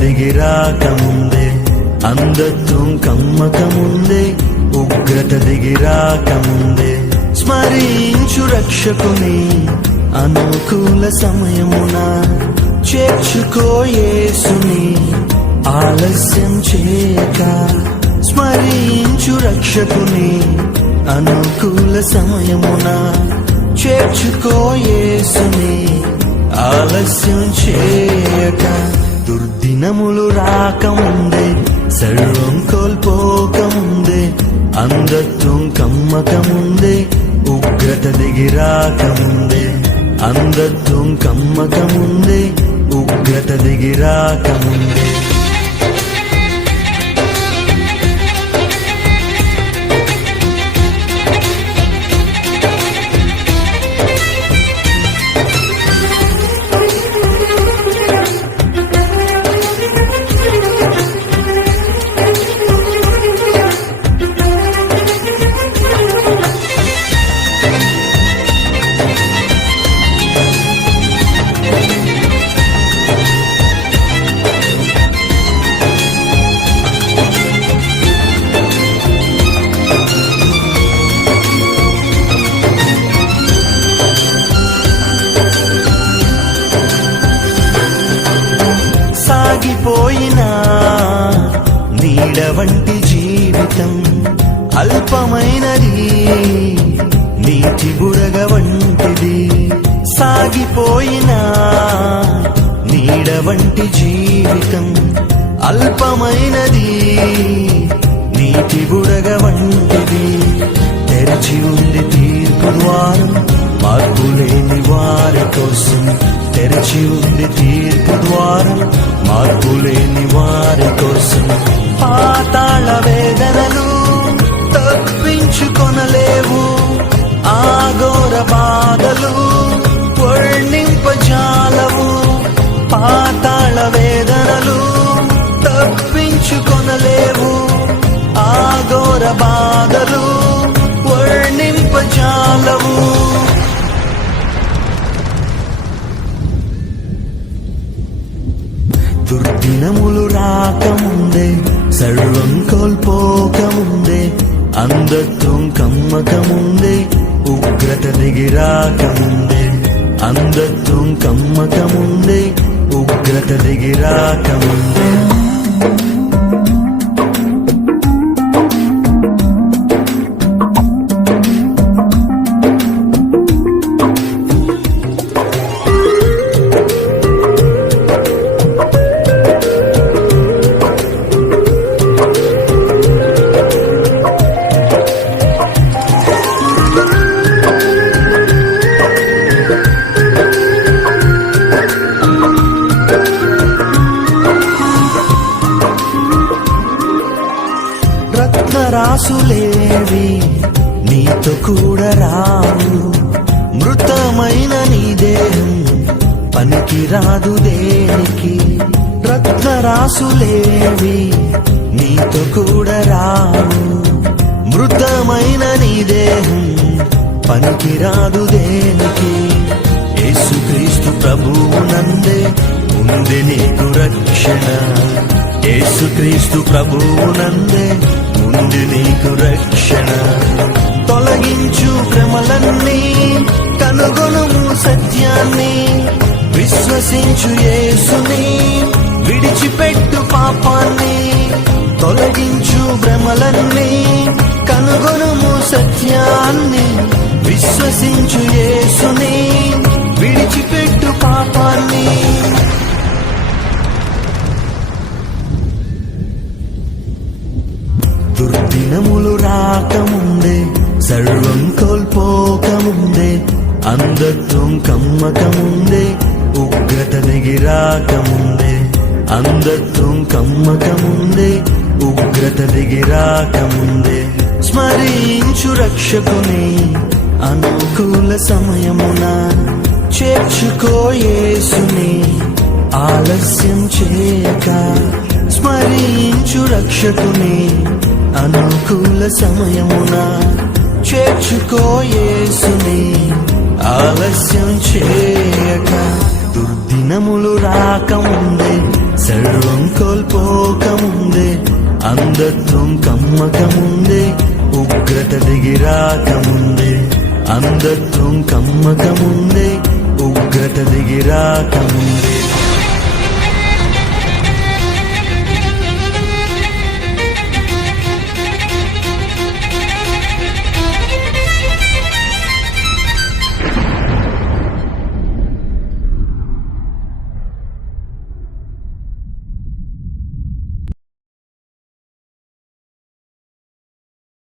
దిగిరాకముందే, అంధత్వం కమ్మకముందే, ఉగ్రత దిగిరాకముందే, స్మరించు రక్షకుని అనుకూల సమయమున, చేర్చుకో యేసుని ఆలస్యం చేయక. స్మరించు రక్షకుని అనుకూల సమయమున, చేర్చుకో యేసుని ఆలస్యం చేయక. దుర్దినములు రాకముందే, సర్వం కోల్పోకముందే, అంధత్వం కమ్మకముందే, ఉగ్రత దిగిరాకముందే, అంధత్వం కమ్మకముందే, ఉగ్రత దిగిరాకముందే. సాగిపోయినా నీడ వంటి జీవితం అల్పమైనది, నీటి బుడగ వంటిది. సాగిపోయినా నీడ వంటి జీవితం అల్పమైనది, నీటి బుడగ వంటిది. తెరచి ఉంది తీర్పు ద్వారం మార్పులేని వారి కోసం, తెరచి ఉంది తీర్పు ద్వారం మార్పులేని వారి కోసం. పాతాళ వేదనలు తప్పించుకొనలేవు, ఆఘోర బాధలు వర్ణింపజాలవు. పాతాళ వేదనలు తప్పించుకొనలేవు, ఆఘోర బాధలు వర్ణింపజాలవు. దుర్దినములు రాకముందే, సర్వం కోల్పోకముందే, అంధత్వం కమ్మకముందే, ఉగ్రత దిగిరాకముందే, అంధత్వం కమ్మకముందే, ఉగ్రత దిగిరాకముందే. రత్నరాసులేవి నీతో కూడా రావు, మృతమైన నీ దేహం పనికి రాదు దేనికి. రత్నరాసులేవి నీతో కూడా రావు, మృతమైన నీ దేహం పనికి రాదు దేనికి. యేసుక్రీస్తు ప్రభువునందే ఉంది నీకు రక్షణ, యేసుక్రీస్తు ప్రభువునందే ఉంది నీకు రక్షణ. తొలగించు భ్రమలన్నీ, కనుగొనుము సత్యాన్ని, విశ్వసించు యేసుని, విడిచిపెట్టు పాపాన్ని. తొలగించు భ్రమలన్నీ, కనుగొనుము సత్యాన్ని, విశ్వసించు యేసుని, విడిచిపెట్టు పాపాన్ని. దుర్దినములు రాకముందే, సర్వం కోల్పోకముందే, అంధత్వం కమ్మకముందే, ఉగ్రత దిగిరాకముందే, అంధత్వం కమ్మకముందే, ఉగ్రత దిగిరాకముందే. స్మరించు రక్షకుని అనుకూల సమయమున, చేర్చుకో యేసుని ఆలస్యం చేయక. స్మరించు రక్షకుని అనుకూల సమయమున, చేర్చుకో యేసుని ఆలస్యం చేయక. దినములు రాకముందే సర్వం కోల్పోకముందే అంధత్వం కమ్మకముందే ఉగ్రత దిగి రాకముందే అంధత్వం కమ్మకముందే ఉగ్రత దిగి రాకముందే